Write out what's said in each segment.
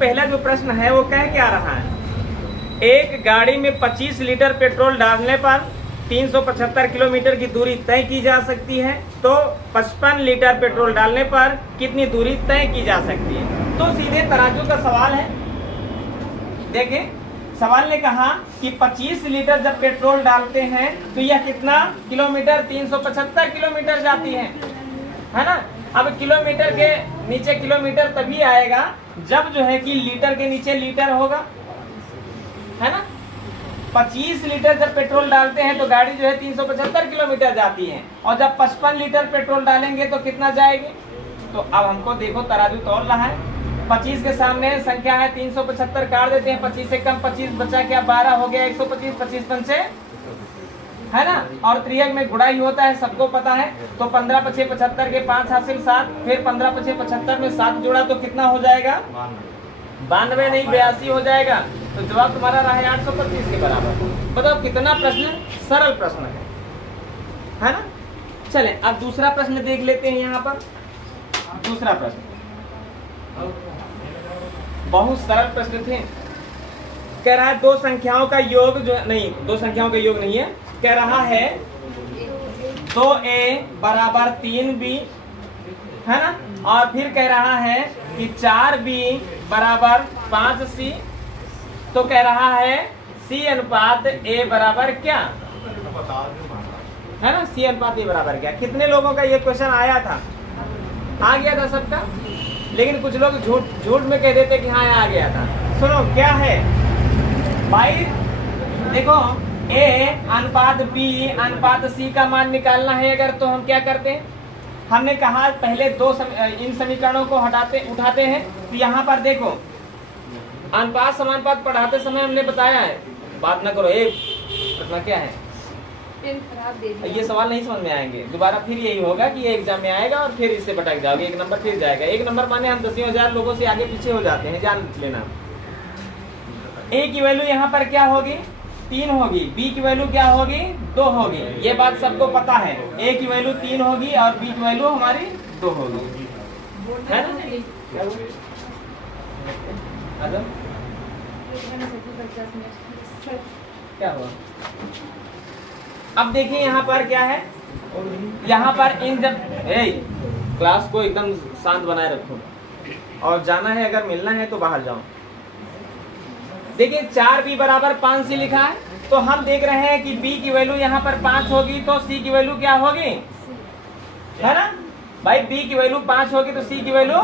पहला जो प्रश्न है वो कह क्या रहा है, एक गाड़ी में 25 लीटर पेट्रोल डालने पर 375 किलोमीटर की दूरी तय की जा सकती है, तो 55 लीटर पेट्रोल डालने पर कितनी दूरी तय की जा सकती है। तो सीधे तराजू का सवाल है। देखें, सवाल ने कहा कि 25 लीटर जब पेट्रोल डालते हैं तो यह कितना किलोमीटर, 375 किलोमीटर जाती है ना। अब किलोमीटर के नीचे किलोमीटर तभी आएगा जब जो है कि लीटर के नीचे लीटर होगा, है ना। 25 लीटर जब पेट्रोल डालते हैं तो गाड़ी जो है 375 किलोमीटर जाती है, और जब 55 लीटर पेट्रोल डालेंगे तो कितना जाएगी। तो अब हमको देखो तराजू तोल रहा है, 25 के सामने संख्या है 375 काट देते हैं, 25 से कम 25 बचा क्या, 12 हो गया 125, 25 पंचे, है ना। और त्रियक में गुणा ही होता है, सबको पता है। तो 15 पछे 75 के 5 हासिल 7, फिर 15 पछे 75 में 7 जोड़ा तो कितना हो जाएगा, 92 नहीं 82 हो जाएगा। तो जवाब तुम्हारा रहा है 825 के बराबर। बताओ कितना प्रश्न सरल प्रश्न है ना। चलें अब दूसरा प्रश्न देख लेते हैं। यहाँ पर दूसरा प्रश्न बहुत सरल प्रश्न थे। कह रहा है दो संख्याओं का योग जो नहीं, दो संख्याओं का योग नहीं है, कह रहा है 2a बराबर 3b, है ना। और फिर कह रहा है कि 4b बराबर 5c। तो कह रहा है c अनुपात a बराबर क्या, है ना। c अनुपात a बराबर क्या। कितने लोगों का ये क्वेश्चन आया था, आ गया था सबका, लेकिन कुछ लोग झूठ में कह देते कि हाँ आ गया था। सुनो क्या है भाई, देखो a अनुपात b अनुपात c का मान निकालना है अगर, तो हम क्या करते हैं, हमने कहा पहले इन समीकरणों को उठाते हैं। तो यहाँ पर देखो अनुपात समानुपात पढ़ाते समय हमने बताया है, बात ना करो, प्रश्न क्या है, ये सवाल नहीं समझ में आएंगे दोबारा, फिर यही होगा कि ये एग्जाम में आएगा और फिर इससे भटक जाओगे, एक नंबर फिर जाएगा। एक नंबर माने हम 10,000 लोगों से आगे पीछे हो जाते हैं, जान लेना। ए की वैल्यू यहाँ पर क्या होगी, 3 होगी, बी की वैल्यू क्या होगी, 2 होगी। ये बात सबको पता है, ए की वैल्यू 3 होगी और बी की वैल्यू हमारी 2 होगी, है ना। क्या हुआ, अब देखिए यहाँ पर क्या है, यहाँ पर इन जब क्लास को एकदम शांत बनाए रखो, और जाना है अगर मिलना है तो बाहर जाओ। देखिए 4b बराबर 5c लिखा है, तो हम देख रहे हैं कि b की वैल्यू यहाँ पर 5 होगी, तो c की वैल्यू क्या होगी, है ना भाई। b की वैल्यू 5 होगी तो c की वैल्यू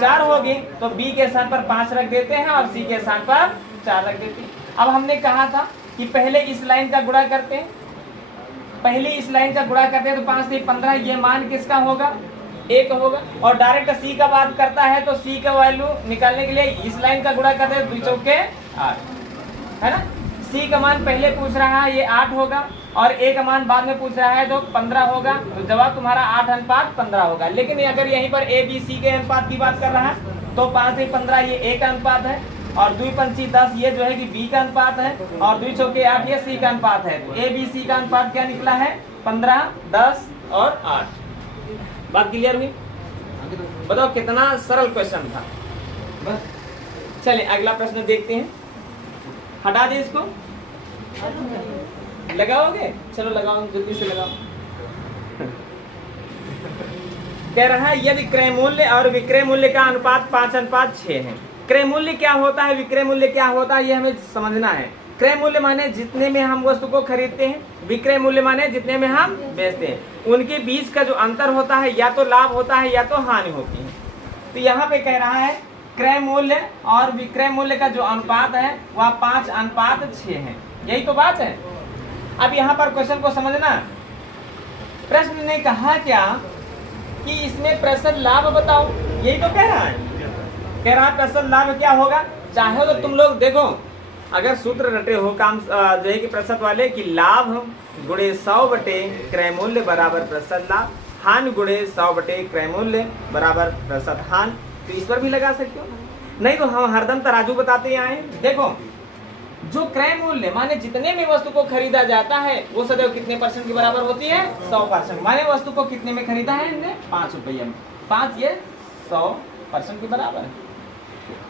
4 होगी, तो b के स्थान पर 5 रख देते हैं और c के स्थान पर 4 रख देते हैं। अब हमने कहा था कि पहले इस लाइन का गुणा करते हैं, पहले इस लाइन का गुणा करते हैं तो 5 से 15, ये मान किसका होगा, 1 होगा। और डायरेक्ट c का बात करता है तो c का वैल्यू निकालने के लिए इस लाइन का गुणा करते हैं, 2 चौके 8, है ना। c का मान पहले पूछ रहा है, ये 8 होगा, और a का मान बाद में पूछ रहा है तो 15 होगा। तो जवाब तुम्हारा 8 अनुपात 15 होगा। लेकिन अगर यहीं पर a b c के अनुपात की बात कर रहा है तो 5 से 15 ये a का अनुपात है, और 2 पंची 10 ये जो है कि b का अनुपात है, और 2 चौके 8 ये c का अनुपात है। तो a b c का अनुपात क्या निकला है, 15, 10 और 8। बात क्लियर हुई। बताओ कितना सरल क्वेश्चन था। बस चलिए अगला प्रश्न देखते हैं। हटा दे इसको, लगाओगे, चलो लगाओ, जल्दी से लगाओ। कह रहा है यदि क्रय मूल्य और विक्रय मूल्य का अनुपात 5:6 है। क्रय मूल्य क्या होता है, विक्रय मूल्य क्या होता है, ये हमें समझना है। क्रय मूल्य माने जितने में हम वस्तु को खरीदते हैं, विक्रय मूल्य माने जितने में हम बेचते हैं। उनके बीच का जो अंतर होता है या तो लाभ होता है या तो हानि होती है। तो यहाँ पे कह रहा है क्रय मूल्य और विक्रय मूल्य का जो अनुपात है वह 5:6 है। यही तो बात है। अब यहाँ पर क्वेश्चन को समझना, प्रश्न ने कहा क्या कि इसमें प्रतिशत लाभ बताओ, यही तो कह रहा है। कह रहा है प्रतिशत लाभ क्या होगा। चाहे तो तुम लोग देखो, अगर सूत्र रटे हो काम जो है कि प्रतिशत वाले कि लाभ गुणे 100 बटे क्रय मूल्य बराबर प्रतिशत लाभ, हानि गुणे 100 बटे क्रय मूल्य बराबर प्रतिशत हानि, तो इस पर भी लगा सकते हो। नहीं तो हम हरदम तराजू बताते आए। देखो जो क्रय मूल्य माने जितने में वस्तु को खरीदा जाता है वो सदैव कितने % के बराबर होती है, 100%। माने वस्तु को कितने में खरीदा है इनने, 5 रुपये में, 5 ये 100% के बराबर है।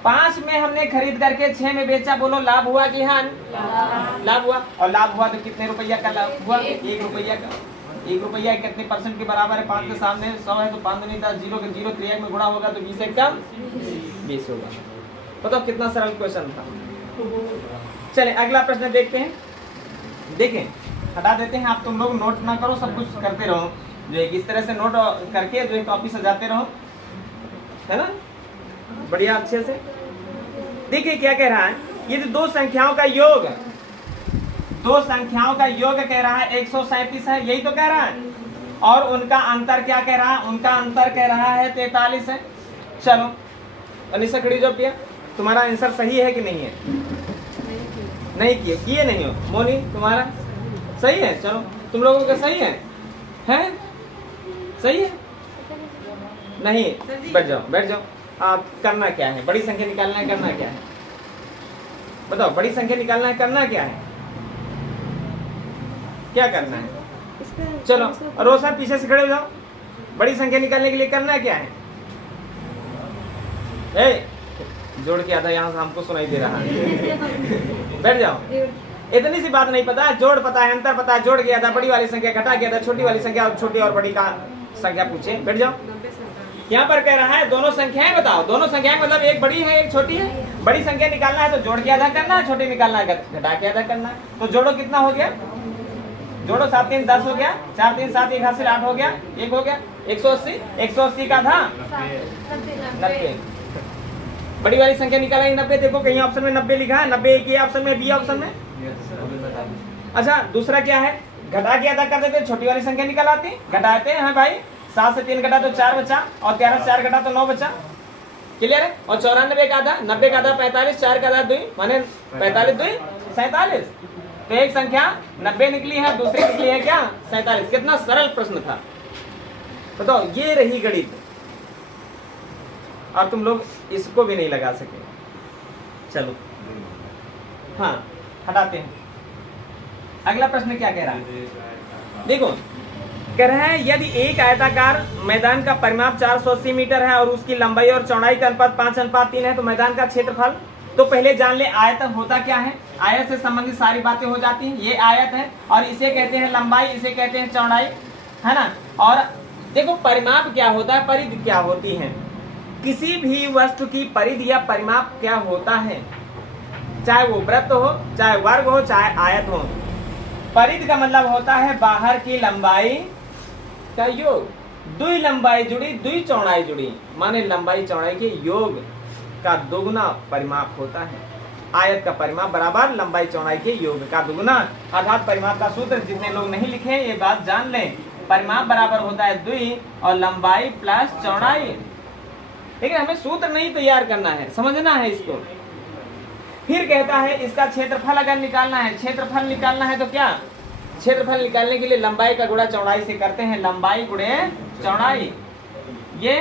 5 में हमने खरीद करके 6 में बेचा, बोलो लाभ हुआ कि हानि? लाभ हुआ। और लाभ हुआ तो कितने रुपया का लाभ हुआ? 1 रुपया का। 1 रुपया कितने परसेंट के बराबर है? 5 के सामने 100 है तो 5 नहीं था, 0 के 0 3 में गुणा होगा तो 20 एक कम 20 होगा। बताओ कितना सरल क्वेश्चन था। चले अगला प्रश्न देखते हैं। देखें, हटा देते हैं, आप तुम लोग नोट ना करो, सब कुछ करते रहो, जो एक इस तरह से नोट करके जो कॉपी सजाते रहो, है ना, बढ़िया अच्छे से। देखिए क्या कह रहा है, ये दो संख्याओं का योग, दो संख्याओं का योग कह रहा है 137 है, यही तो कह रहा है। और उनका अंतर क्या कह रहा है? उनका अंतर कह रहा है 43 है। चलो अनिशा खड़ी जो पिया, तुम्हारा आंसर सही है कि नहीं है? नहीं किए नहीं हो। मोनी तुम्हारा सही है? चलो तुम लोगों का सही है? हैं? सही है? नहीं, बैठ जाओ। आप करना क्या है? बड़ी संख्या निकालना है, करना क्या है? बताओ, बड़ी संख्या निकालना है, करना क्या है? क्या करना है? चलो रोशन पीछे से खड़े हो जाओ। बड़ी संख्या निकालने के लिए करना क्या है? जोड़ के आता यहाँ से हमको सुनाई दे रहा है। बैठ जाओ। इतनी सी बात नहीं पता, जोड़ पता है, अंतर पता है, जोड़ गया था, बड़ी वाली संख्या घटा गया था, छोटी वाली संख्या और छोटी और बड़ी का संख्या पूछे। बैठ जाओ। यहाँ पर कह रहा है दोनों संख्याएं बताओ। दोनों संख्याएं मतलब एक बड़ी है एक छोटी है। बड़ी संख्या निकालना है तो जोड़ के आधा करना है, छोटी निकालना है घटा के आधा करना है। तो जोड़ो कितना हो गया? जोड़ो 7 3 10 हो गया, 4 3 7 1 हासिल 8 हो गया, 1 हो गया 180। 180 का था 90। बड़ी वाली संख्या निकाला 90। देखो कहीं ऑप्शन में 90 लिखा है, 90 एक ही ऑप्शन में, बी ऑप्शन में। अच्छा दूसरा क्या है? घटा के आधा कर देते, छोटी वाली संख्या निकल आती, घटाते हैं भाई। 7 से 3 घटा तो 4 बचा, और 13 से 4 घटा तो 9 बचा। क्लियर है? और 94 का आधा, 90 का आधा 45, 4 का आधा 2 माने 45 2 47। तो एक संख्या 90 निकली है, दूसरी निकली है क्या? 47। कितना सरल प्रश्न था बताओ। ये रही गणित, और तुम लोग इसको भी नहीं लगा सके। चलो हाँ हटाते हैं। अगला प्रश्न क्या कह रहा है? देखो कह रहा है यदि एक आयताकार मैदान का परिमाप 480 मीटर है और उसकी लंबाई और चौड़ाई का अनुपात 5:3 है तो मैदान का क्षेत्रफल। तो पहले जान ले आयत होता क्या है। आयत से संबंधित सारी बातें हो जाती हैं। ये आयत है और इसे कहते हैं लंबाई, इसे कहते हैं चौड़ाई, है ना। और देखो परिमाप क्या होता है, परिधि क्या होती है। किसी भी वस्तु की परिधि या परिमाप क्या होता है, चाहे वो वृत्त हो, चाहे वर्ग हो, चाहे आयत हो। परिधि का मतलब होता है बाहर की लंबाई का योग। दुई लंबाई जुड़ी, दुई चौड़ाई जुड़ी, माने लंबाई चौड़ाई के योग का दोगुना परिमाप होता है। आयत का परिमाप बराबर लंबाई चौड़ाई के योग का दोगुना। अर्थात परिमाप का सूत्र जितने लोग नहीं लिखे ये बात जान लें, परिमाप बराबर होता है दुई और लंबाई प्लस चौड़ाई। लेकिन हमें सूत्र नहीं तैयार करना है, समझना है इसको। फिर कहता है इसका क्षेत्रफल अगर निकालना है, क्षेत्रफल निकालना है तो क्या? क्षेत्रफल निकालने के लिए लंबाई का गुणा चौड़ाई से करते हैं, लंबाई गुणे चौड़ाई। ये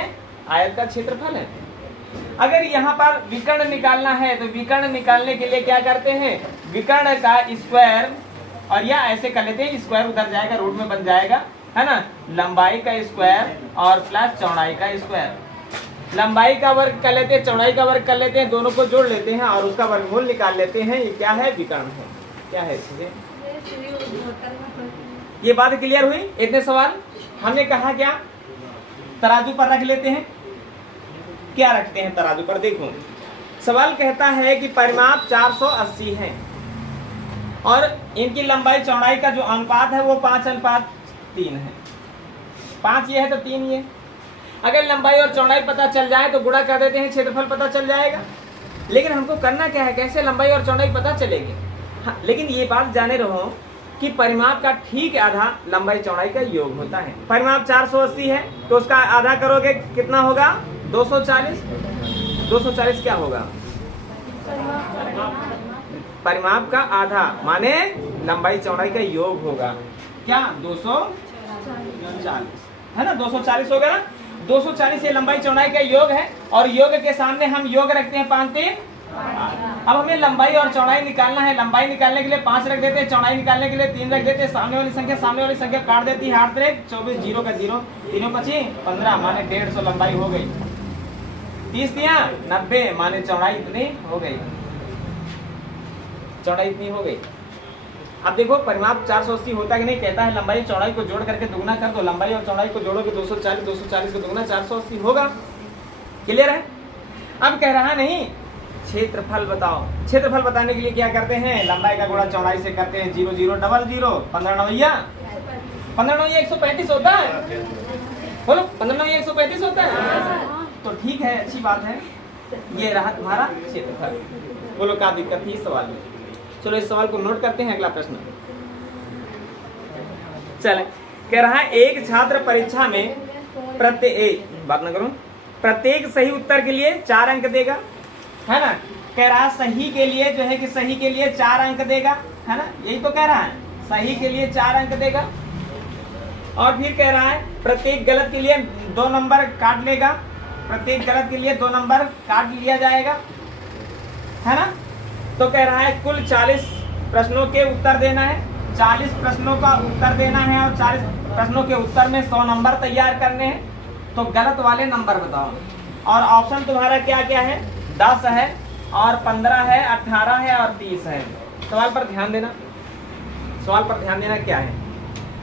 आयत का क्षेत्रफल है। अगर यहाँ पर विकर्ण निकालना है तो विकर्ण निकालने के लिए क्या करते हैं? विकर्ण का स्क्वायर, और या ऐसे कर लेते हैं, स्क्वायर उधर जाएगा रूट में बन जाएगा, है ना। लंबाई का स्क्वायर और प्लस चौड़ाई का स्क्वायर। लंबाई का वर्ग कर लेते हैं, चौड़ाई का वर्ग कर लेते हैं, दोनों को जोड़ लेते हैं और उसका वर्गमूल निकाल लेते हैं। ये क्या है? विकर्ण है। क्या है चीजें? ये बात क्लियर हुई? इतने सवाल हमने कहा क्या? तराजू पर रख लेते हैं। क्या रखते हैं तराजू पर? देखो सवाल कहता है कि परिमाप 480 है और इनकी लंबाई चौड़ाई का जो अनुपात है वो 5:3 है। 5 ये है तो 3 ये। अगर लंबाई और चौड़ाई पता चल जाए तो गुणा कर देते हैं, क्षेत्रफल पता चल जाएगा। लेकिन हमको करना क्या है? कैसे लंबाई और चौड़ाई पता चलेगी? हाँ, लेकिन ये बात जाने रहो कि परिमाप का ठीक आधा लंबाई चौड़ाई का योग होता है। परिमाप 480 है तो उसका आधा करोगे कितना होगा? 240। 240 क्या होगा? परिमाप का आधा माने लंबाई चौड़ाई का योग होगा क्या? 240 है ना। 240 होगा ना। 240 ये लंबाई चौड़ाई का योग है और योग के सामने हम योग रखते हैं 5 3। अब हमें लंबाई और चौड़ाई निकालना है। लंबाई निकालने के लिए 5 रख देते हैं, चौड़ाई निकालने के लिए 3 रख देते हैं। सामने वाली संख्या काट देती है 8 3 24, 0 का 0, 3 25 15 माने 150 लंबाई हो गई। 30 दिया 90, माने चौड़ाई इतनी हो गई, चौड़ाई इतनी हो गई। अब देखो परिमाप 480 होता कि नहीं, कहता है लंबाई चौड़ाई को जोड़ करके दुगना कर दो, लंबाई और चौड़ाई को जोड़ोगे 240, 240 को दुगना 480 होगा। क्लियर है? अब कह रहा नहीं क्षेत्रफल बताओ। क्षेत्रफल बताने के लिए क्या करते हैं, लंबाई का गुणा चौड़ाई से करते हैं, 0 0 0 0, 15 9 135 होता है। बोलो 15 9 135 होता है। तो ठीक है, अच्छी बात है। ये रहा तुम्हारा क्षेत्रफल। बोलो क्या दिक्कत थी इस सवाल में? चलो इस सवाल को नोट करते हैं। अगला प्रश्न चले, कह रहा है एक छात्र परीक्षा में प्रत्येक सही उत्तर के लिए 4 अंक देगा, है ना। कह रहा है सही के लिए जो है कि सही के लिए 4 अंक देगा, है ना, यही तो कह रहा है, सही के लिए 4 अंक देगा। और फिर कह रहा है प्रत्येक गलत के लिए 2 नंबर काट लेगा, प्रत्येक गलत के लिए 2 नंबर काट लिया जाएगा, है ना। तो कह रहा है कुल 40 प्रश्नों के उत्तर देना है, 40 प्रश्नों का उत्तर देना है और 40 प्रश्नों के उत्तर में 100 नंबर तैयार करने हैं। तो गलत वाले नंबर बताओ। और ऑप्शन तुम्हारा क्या क्या है, 10 है और 15 है, 18 है और 30 है। सवाल पर ध्यान देना, सवाल पर ध्यान देना क्या है,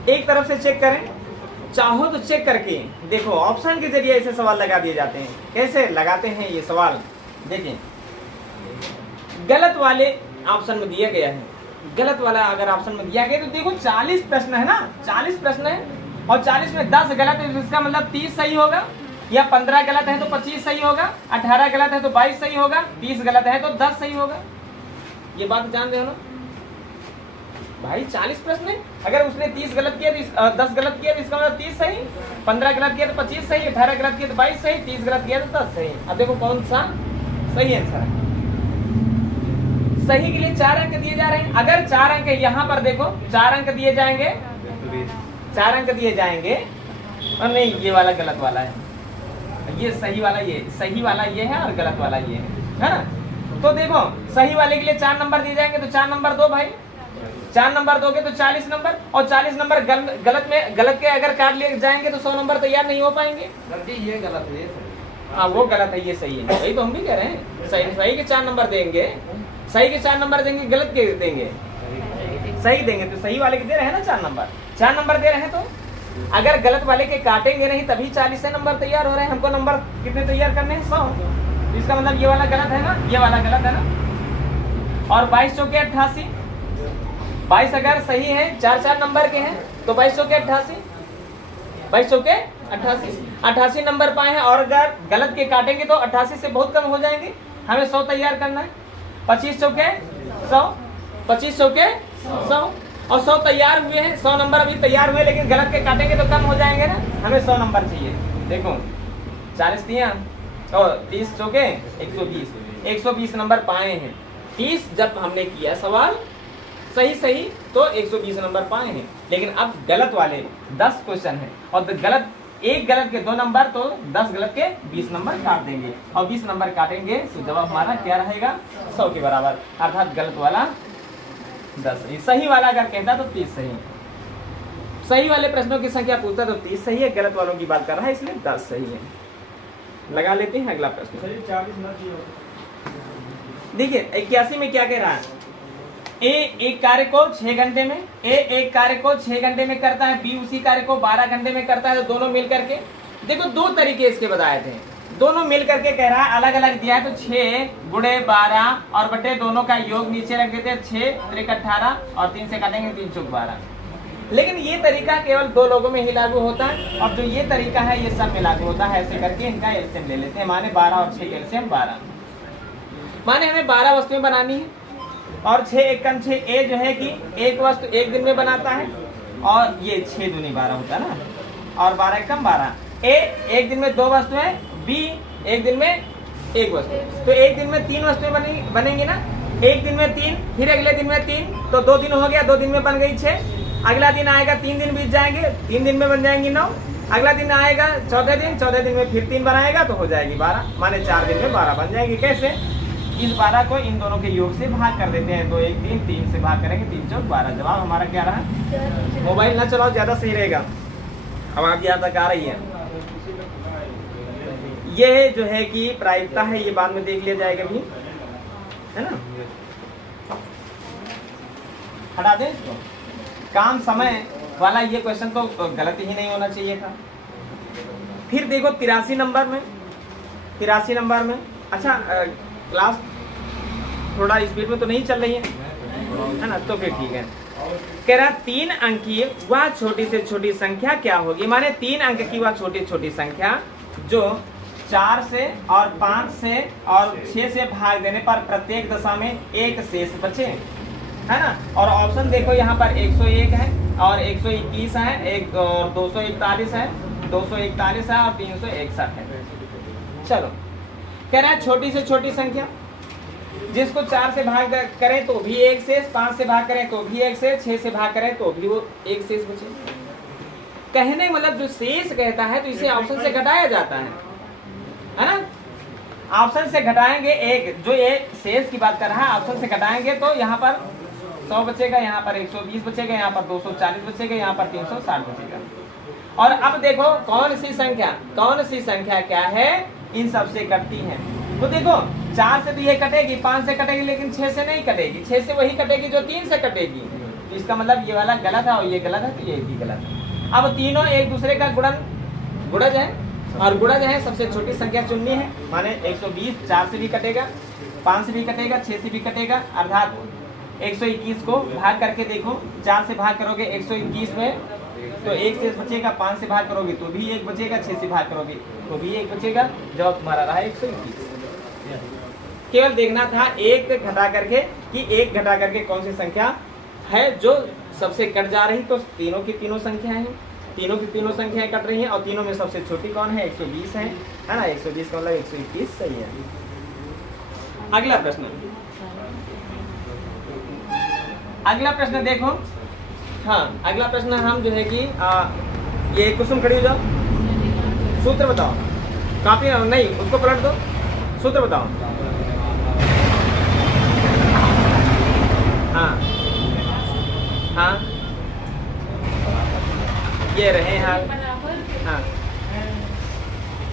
एक तरफ से चेक करें, चाहो तो चेक करके देखो। ऑप्शन के जरिए ऐसे सवाल लगा दिए जाते हैं। कैसे लगाते हैं ये सवाल देखिए, गलत वाले ऑप्शन में दिया गया है, गलत वाला अगर ऑप्शन में दिया गया तो देखो 40 प्रश्न है ना, 40 प्रश्न है और 40 में 10 गलत है तो इसका मतलब 30 सही होगा, या 15 गलत है तो 25 सही होगा, 18 गलत है तो 22 सही होगा, 30 गलत है तो 10 सही होगा। ये बात जान रहे हो ना भाई, 40 प्रश्न है, अगर उसने 30 गलत किया तो 10 गलत किया तो इसका मतलब 30 सही, 15 गलत किया तो 25 सही, 18 गलत किया तो 22 सही, 30 गलत किया तो 10 सही। अब देखो कौन सा सही आंसर है। सही के लिए 4 अंक दिए जा रहे हैं। अगर 4 अंक यहाँ पर देखो 4 अंक दिए जाएंगे, 4 अंक दिए जाएंगे, और नहीं ये वाला गलत वाला है, ये सही वाला, ये सही वाला ये है और गलत वाला ये है ना। तो देखो सही वाले के लिए 4 नंबर दिए जाएंगे तो 4 नंबर दो भाई, 4 नंबर दोगे तो 40 नंबर, और 40 नंबर गलत के अगर काट लिए जाएंगे तो 100 नंबर तैयार नहीं हो पाएंगे। ये गलत है, हाँ वो गलत है, ये सही है, यही तो हम भी कह रहे हैं। सही के 4 नंबर देंगे, सही के 4 नंबर देंगे, गलत के देंगे, सही देंगे तो सही वाले के दे रहे हैं ना 4 नंबर, 4 नंबर दे रहे हैं। तो अगर गलत वाले के काटेंगे नहीं तभी 40 से नंबर तैयार हो रहे हैं। हमको नंबर कितने तैयार करने हैं, 100। इसका मतलब ये वाला गलत है ना, ये वाला गलत है ना। और 22 चौके 88, 22 अगर सही है, 4 नंबर के हैं तो 22 चौके 88, 22 चौके 88 नंबर पाए हैं। और अगर गलत के काटेंगे तो 88 से बहुत कम हो जाएंगे, हमें 100 तैयार करना है। 25 चौके 100, 25 चौके 100 और 100 तैयार हुए हैं, 100 नंबर अभी तैयार हुए, लेकिन गलत के काटेंगे तो कम हो जाएंगे ना, हमें 100 नंबर चाहिए। देखो 40 दिया और 30 चौके 120, 120 नंबर पाए हैं। 30 जब हमने किया सवाल सही तो 120 नंबर पाए हैं, लेकिन अब गलत वाले 10 क्वेश्चन है और एक गलत के 2 नंबर तो 10 गलत के 20 नंबर काट देंगे, और 20 नंबर काटेंगे तो जवाब हमारा क्या रहेगा, 100 के बराबर, अर्थात गलत वाला 10 सही। सही वाला अगर कहता तो 30 सही, सही वाले प्रश्नों की संख्या पूछता तो 30 सही है, गलत वालों की बात कर रहा है इसलिए 10 सही है। लगा लेते हैं अगला प्रश्न। देखिए 81 में क्या कह रहा है, ए एक कार्य को 6 घंटे में, एक कार्य को 6 घंटे में करता है, बी उसी कार्य को 12 घंटे में करता है। तो दोनों मिल करके देखो 2 तरीके इसके बताए थे, दोनों मिल करके कह रहा है, अलग अलग दिया है तो 6 गुणे 12 और बटे दोनों का योग नीचे रख देते हैं, 6 3 18 और 3 से काटेंगे 3 चौक 12। लेकिन ये तरीका केवल 2 लोगों में ही लागू होता है, और जो ये तरीका है ये सब में लागू होता है। ऐसे करके इनका एलसीएम ले लेते हैं, माने 12 और 6 एलसीएम 12, माने हमें 12 वस्तुएं बनानी है और 6 एकम 6 ए जो है कि एक वस्तु एक दिन में बनाता है, और ये 6 दूनी 12 होता है ना, और 12 एकम 12। ए एक दिन में 2 वस्तुएं, बी एक दिन में 1 वस्तु, तो एक दिन में 3 वस्तुएं बनेंगी ना, एक दिन में 3, फिर अगले दिन में 3, तो 2 दिन हो गया, 2 दिन में बन गई 6। अगला दिन आएगा, 3 दिन बीत जाएंगे, 3 दिन में बन जाएंगी 9। अगला दिन आएगा चौथे दिन में फिर 3 बनाएगा तो हो जाएगी 12, माने 4 दिन में 12 बन जाएगी। कैसे, इस 12 को इन दोनों के योग से भाग कर देते हैं, 2 1 3, 3 से भाग करेंगे 3 चौक 12। जवाब हमारा क्या रहा, मोबाइल ना चलाओ ज्यादा सही रहेगा। अब आप यहाँ तक आ रही है, ये जो है कि प्रायिकता है, ये बाद में देख लिया जाएगा भी, है ना। हटा दें इसको। काम समय वाला ये क्वेश्चन तो गलत ही नहीं होना चाहिए था। फिर देखो 83 नंबर में, 83 नंबर में, अच्छा क्लास थोड़ा स्पीड में तो नहीं चल रही है ना, तो फिर ठीक है। कह रहा 3 अंकीय वह छोटी से छोटी संख्या क्या होगी, माने 3 अंक की वह छोटी छोटी संख्या जो 4 से और 5 से और 6 से भाग देने पर प्रत्येक दशा में एक शेष बचे, है ना। और ऑप्शन देखो यहाँ पर 101 है और 121 है, एक और 241 है, 241 है और 361 है। चलो कह रहा है छोटी से छोटी संख्या जिसको 4 से भाग करें तो भी एक शेष, 5 से भाग करें तो भी एक शेष, 6 से भाग करें तो भी वो एक शेष बचे। कहने मतलब जो शेष कहता है तो इसे ऑप्शन से घटाया जाता है ना। ऑप्शन से घटाएंगे एक, जो ये शेष की बात कर रहा है, ऑप्शन से घटाएंगे तो यहाँ पर 100 बचेगा, यहाँ पर 120 बचेगा, यहाँ पर 240 बचेगा, यहाँ पर 360 बचेगा। और अब देखो कौन सी संख्या क्या है इन सबसे कटती है। तो देखो 4 से तो ये कटेगी, 5 से कटेगी, लेकिन 6 से नहीं कटेगी। 6 से वही कटेगी जो 3 से कटेगी। तो इसका मतलब ये वाला गलत है और ये गलत है, तो ये भी गलत है। अब तीनों एक दूसरे का गुणज है और गुणज है, सबसे छोटी संख्या चुननी है। माने 120 4 से भी कटेगा, 5 से भी कटेगा, 6 से भी कटेगा, अर्थात 121 को भाग करके देखो, 4 से भाग करोगे 121 में तो एक शेष बचेगा, 5 से भाग करोगे तो भी एक बचेगा, 6 से भाग करोगे तो भी एक बचेगा। जवाब तुम्हारा रहा 121। केवल देखना था एक घटा करके कि एक घटा करके कौन सी संख्या है जो सबसे कट जा रही। तो तीनों की तीनों संख्याएं हैं, तीनों की तीनों संख्याएं कट रही हैं और तीनों में सबसे छोटी कौन है, 120 है ना। 120 का मतलब 121 सही है। अगला प्रश्न देखो। हाँ, अगला प्रश्न हम जो है कि ये कुसुम खड़ी हो जाओ, सूत्र बताओ। कॉपी नहीं, उसको पलट दो, सूत्र बताओ। हाँ ये रहे हाल। हाँ,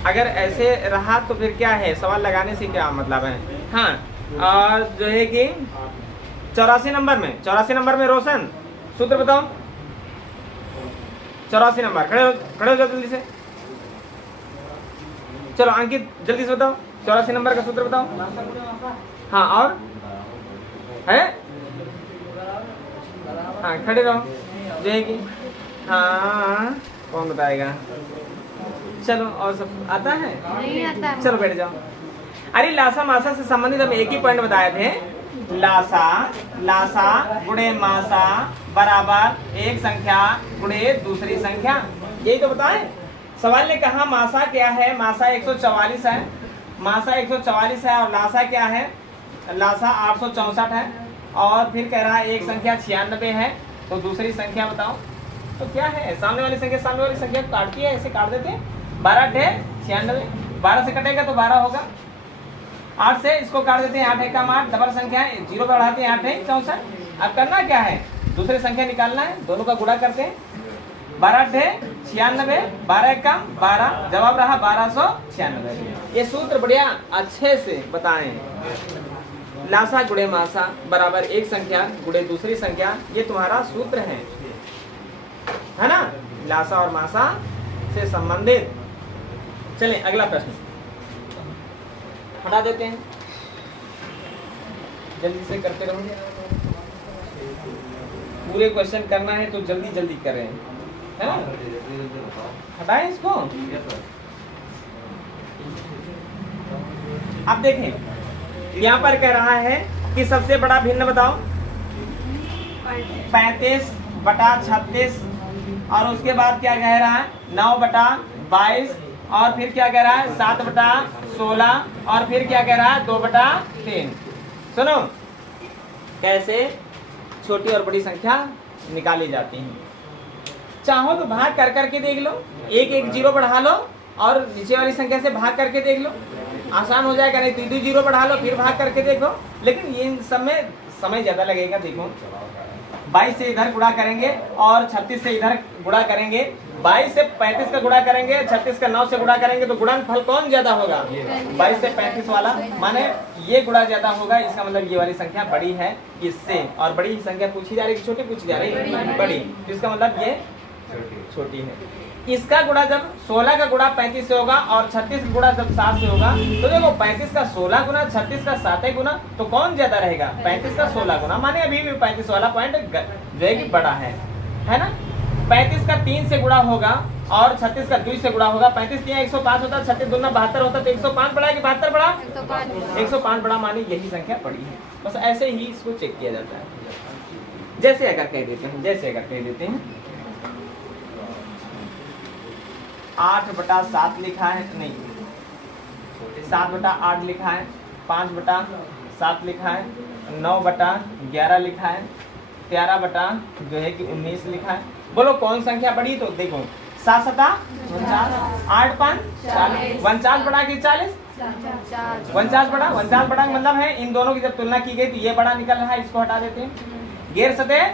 अगर ऐसे रहा तो फिर क्या है, सवाल लगाने से क्या मतलब है। हाँ, और जो है कि 84 नंबर में रोशन सूत्र बताओ। 84 नंबर, खड़े हो जाओ जल्दी से। चलो अंकित जल्दी से बताओ 84 नंबर का सूत्र बताओ। हाँ, और है, हाँ खड़े रहो जो है कि, हाँ कौन बताएगा। चलो, और सब आता है? नहीं आता। चलो बैठ जाओ। अरे लासा मासा से संबंधित हम एक ही पॉइंट बताए थे। लासा गुणे मासा बराबर एक संख्या गुणे दूसरी संख्या, यही तो बताए। सवाल ने कहा मासा क्या है, मासा 144 है, मासा 144 है और लासा क्या है, लासा 864 है। और फिर कह रहा है एक संख्या 96 है, तो दूसरी संख्या बताओ। तो क्या है, सामने वाली संख्या काटती है, ऐसे काट देते हैं। 12 × 96, 12 से कटेगा तो 12 होगा। 8 से इसको काट देते हैं, 8 × 8, डबल संख्या है, 0 बढ़ाते हैं, 8 × 64। अब करना क्या है, दूसरी संख्या निकालना है, दोनों का गुणा करते हैं। 12 × 96, 12 × 12, जवाब रहा 1296। ये सूत्र बढ़िया अच्छे से बताएं। लासा गुणे मासा बराबर एक संख्या गुणे दूसरी संख्या, ये तुम्हारा सूत्र है ना, लासा और मासा से संबंधित। चलें अगला प्रश्न हटा देते हैं, जल्दी से करते रहो। पूरे क्वेश्चन करना है तो जल्दी जल्दी करें, है ना। हटाएं इसको। अब देखें यहाँ पर कह रहा है कि सबसे बड़ा भिन्न बताओ। 35/36 और उसके बाद क्या कह रहा है, 9/22 और फिर क्या कह रहा है, 7/16 और फिर क्या कह रहा है, 2/3। सुनो कैसे छोटी और बड़ी संख्या निकाली जाती है। चाहो तो भाग कर करके देख लो, एक 0 बढ़ा लो और नीचे वाली संख्या से भाग करके देख लो, आसान हो जाएगा। नहीं 3 0 बढ़ा लो फिर भाग करके देखो, लेकिन ये सब में समय ज्यादा लगेगा। देखो 22 से इधर गुणा करेंगे और 36 से इधर गुणा करेंगे, 22 से 35 का गुणा करेंगे, 36 का 9 से गुणा करेंगे, तो गुणनफल कौन ज्यादा होगा? 22 से 35 वाला, माने ये गुणा ज्यादा होगा। इसका मतलब ये वाली संख्या बड़ी है इससे, और बड़ी संख्या पूछी जा रही है, छोटी पूछी जा रही है, बड़ी, तो इसका मतलब ये छोटी है। इसका गुणा जब 16 का गुणा 35 से होगा और 36 का गुणा जब 7 से होगा, तो देखो 35 का 16 गुना, 36 का 7 गुना, तो कौन ज्यादा रहेगा? 35 का 16 गुना, माने अभी भी 35 वाला पॉइंट जो है कि बड़ा है ना। 35 का 3 से गुणा होगा और 36 का 2 से गुणा होगा। 35 3 105 होता है, 36 दूना 72 होता है, तो 105 बड़ा है कि 72 बड़ा? 105 बड़ा, माने यही संख्या बड़ी है। बस ऐसे ही इसको चेक किया जाता है। जैसे अगर कह देते हैं 8/7 लिखा है, नहीं 7/8 लिखा है, 5/7 लिखा है, 9/11 लिखा है, 13 जो है कि 19 लिखा है। बोलो कौन संख्या बड़ी? तो देखो 7 7 49, 8 5 40, 49 बड़ा कि 40? 49 बड़ा। 49 बड़ा मतलब है इन दोनों की जब तुलना की गई तो ये बड़ा निकल रहा है, इसको हटा देते हैं। 77,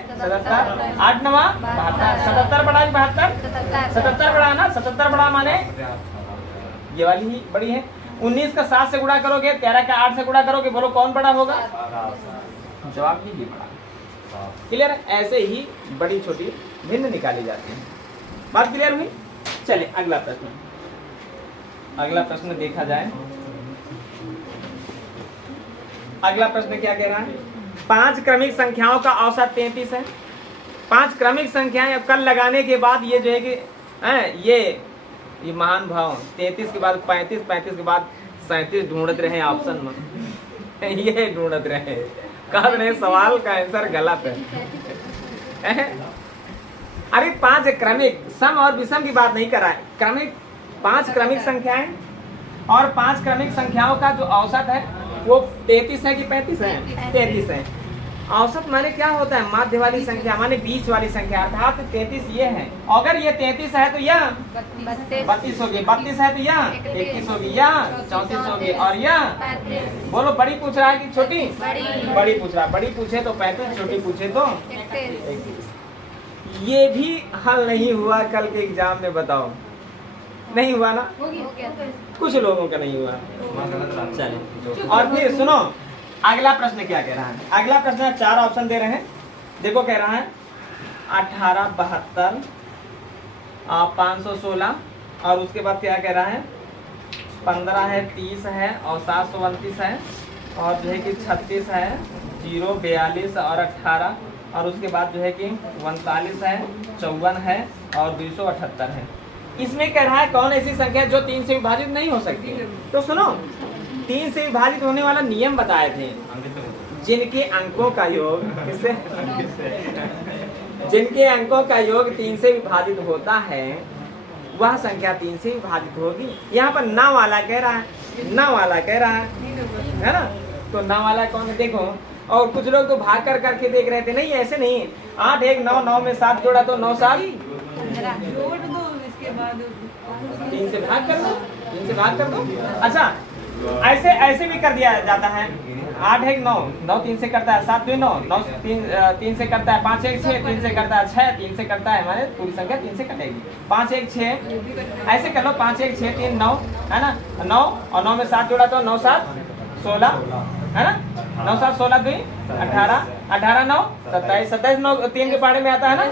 8 9 72, 77 बड़ा कि 72? 77 बड़ा ना, 77 बड़ा माने ये वाली ही बड़ी है। 19 का 7 से गुणा करोगे, 13 का 8 से गुणा करोगे, बोलो कौन बड़ा होगा? जवाब ही बड़ा। क्लियर है? ऐसे ही बड़ी छोटी भिन्न निकाली जाती है। बात क्लियर हुई? चलिए अगला प्रश्न देखा जाए। अगला प्रश्न क्या कह रहा है? 5 क्रमिक संख्याओं का औसत 33 है। 5 क्रमिक संख्याएं अब कल लगाने के बाद ये जो है कि ये महान भाव 33 के बाद 35, 35 के बाद 37 ढूंढते रहे ऑप्शन में ये ढूंढते रहे, कह रहे सवाल का आंसर गलत है। अरे 5 क्रमिक, सम और विषम की बात नहीं कर रहा है, क्रमिक 5 क्रमिक संख्याएं, और 5 क्रमिक संख्याओं का जो औसत है वो 33 है कि 35 है? 33 है। औसत माने क्या होता है? माध्य वाली संख्या माने बीच वाली संख्या, अर्थात 33 ये है। अगर ये 33 है तो यह 32 होगी, 32 है तो यह 21 होगी, यह 34 होगी, और यह बोलो बड़ी पूछ रहा है कि छोटी? बड़ी पूछ रहा है। बड़ी पूछे तो 35, छोटी पूछे तो 21। ये भी हल नहीं हुआ कल के एग्जाम में, बताओ नहीं हुआ ना? कुछ लोगों का नहीं हुआ। चलिए और फिर सुनो अगला प्रश्न क्या कह रहा है। अगला प्रश्न 4 ऑप्शन दे रहे हैं। देखो कह रहा है 18 72 516, और उसके बाद क्या कह रहा है 15 है, 30 है और 729 है, और जो है कि 36 है, 0 42 और 18, और उसके बाद जो है कि 39 है, 54 है और 278 है। इसमें कह रहा है कौन ऐसी संख्या जो 3 से विभाजित नहीं हो सकती? तो सुनो 3 से विभाजित होने वाला नियम बताए थे। जिनके अंकों का योग जिनके अंकों का योग 3 से विभाजित होता है वह संख्या 3 से विभाजित होगी। यहाँ पर ना वाला कह रहा है ना? तो ना वाला कौन है? देखो, और कुछ लोग तो भाग कर करके देख रहे थे। नहीं, ऐसे नहीं। 8 1 9, 9 में 7 जोड़ा तो 9 7 3 से भाग कर दो। अच्छा ऐसे भी कर दिया जाता है। 8 1 9, 9 3 से करता है, 7 2 9, 9 3 से करता है, 5 1 6 3 से करता है, 6 3 से करता है, माने पूरी संख्या 3 से कटेगी। 5 1 6 ऐसे कर लो, 5 1 6 3 9 है ना, 9 और 9 में 7 जोड़ा तो 9 7 16 है ना, 9 7 16 2 18 18 9 27 27 9 3 के पहाड़े में आता है ना,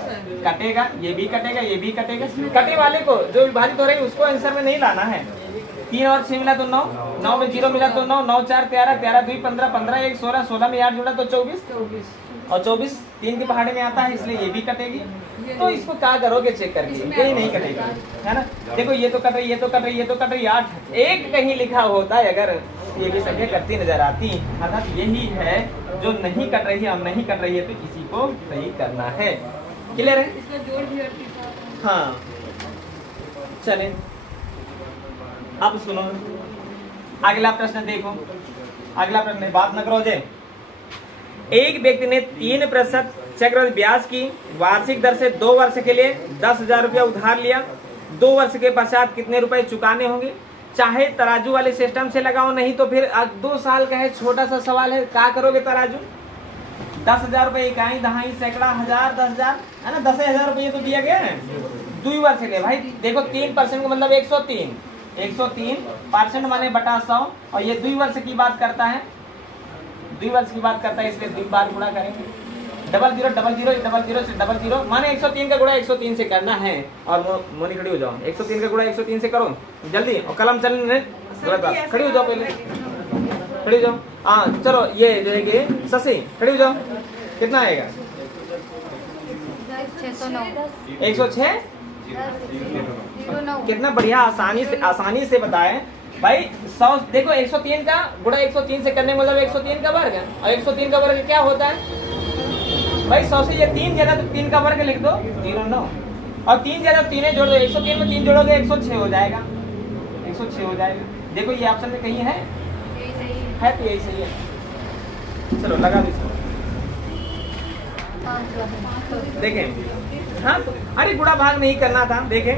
कटेगा, ये भी कटेगा। कटे वाले को जो विभाजित हो रही है उसको आंसर में नहीं लाना है। 3 और 6 मिला तो 9, 9 में 0 मिला तो 9, 9 4 13, 13 2 15, 15 1 16, 16 में 8 जुड़ा तो 24, और 24 3 के पहाड़े में आता है, इसलिए ये भी कटेगी। तो इसको क्या करोगे चेक करके? कहीं नहीं कटेगा, है ना। देखो ये तो कट रही, ये तो कट रही, 8 एक कहीं लिखा होता है अगर ये भी संख्या कटती नजर आती, अर्थात यही है जो नहीं कट रही है और नहीं कट रही है, तो इसी को सही करना है। क्लियर है? इसका जोड़ भी हाँ चले अब सुनो अगला प्रश्न। देखो अगला प्रश्न, बात न करो जे। एक व्यक्ति ने 3% चक्रवृद्धि ब्याज की वार्षिक दर से 2 वर्ष के लिए 10,000 रुपया उधार लिया। 2 वर्ष के पश्चात कितने रुपए चुकाने होंगे? चाहे तराजू वाले सिस्टम से लगाओ, नहीं तो फिर 2 साल का है, छोटा सा सवाल है, क्या करोगे तराजू? 10,000 रुपये इकाई, दहाई, सैकड़ा, हजार, 10,000 है ना, 10,000 रुपये तो दिया गया है। 2 वर्ष के लिए भाई देखो 3% का मतलब 103, 103% माने बटा 100, और ये 2 वर्ष की बात करता है, 2 वर्ष की बात करता है, इसलिए 2 बार गुणा करेंगे। 00 00 00 से 00 माने 103 का गुणा 103 से करना है। और मोनी खड़ी हो जाओ, 103 का गुणा 103 से करो जल्दी, और कलम चलने खड़ी हो जाओ, पहले खड़ी हो जाओ। हाँ चलो, ये जो है कि शशि खड़ी हो जाओ, कितना आएगा? 106। कितना बढ़िया आसानी से बताए भाई। 100 देखो 103 का गुणा 103 से करने मतलब 103 का वर्ग है, और 103 का वर्ग क्या होता है भाई? 100 से ये 3 ज्यादा तो 3 का वर्ग लिख दो, 0 9, और 3 ज्यादा 3 जोड़ दो, 103 में 3 जोड़ोगे 106 हो जाएगा, 106 हो जाएगा। देखो ये ऑप्शन में कहीं है तो यही सही है। चलो लगा दो इसको, देखें। हाँ तो अरे गुणा भाग नहीं करना था। देखें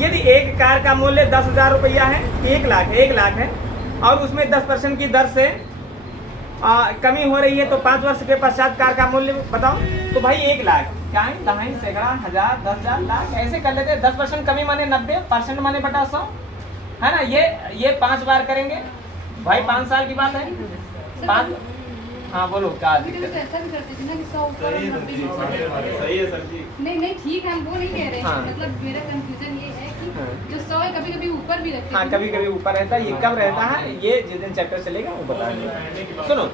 यदि एक कार का मूल्य 10,000 रुपया है, 1 लाख है, और उसमें 10% की दर से कमी हो रही है, तो 5 वर्ष के पश्चात कार का मूल्य बताओ। तो भाई 1 लाख, क्या दहाई, सैकड़ा, हजार, 10,000, लाख, ऐसे कर लेते हैं। 10% कमी माने 90%, माने बटा 100 है ना। ये 5 बार करेंगे भाई, 5 साल की बात है। 5 हाँ बोलो क्या दिक्कत है? ऐसा भी करते थे ना कि 100 ऊपर और 90 सही है सर जी। नहीं ठीक है, हम वो नहीं कह रहे हैं। हाँ। मतलब मेरा कंफ्यूजन ये है कि हाँ। जो 100 है कभी कभी ऊपर भी रखते हैं। हाँ कभी ऊपर रहता है। ये कब रहता है? ये जिस दिन चैप्टर चलेगा वो बता देंगे। सुनो,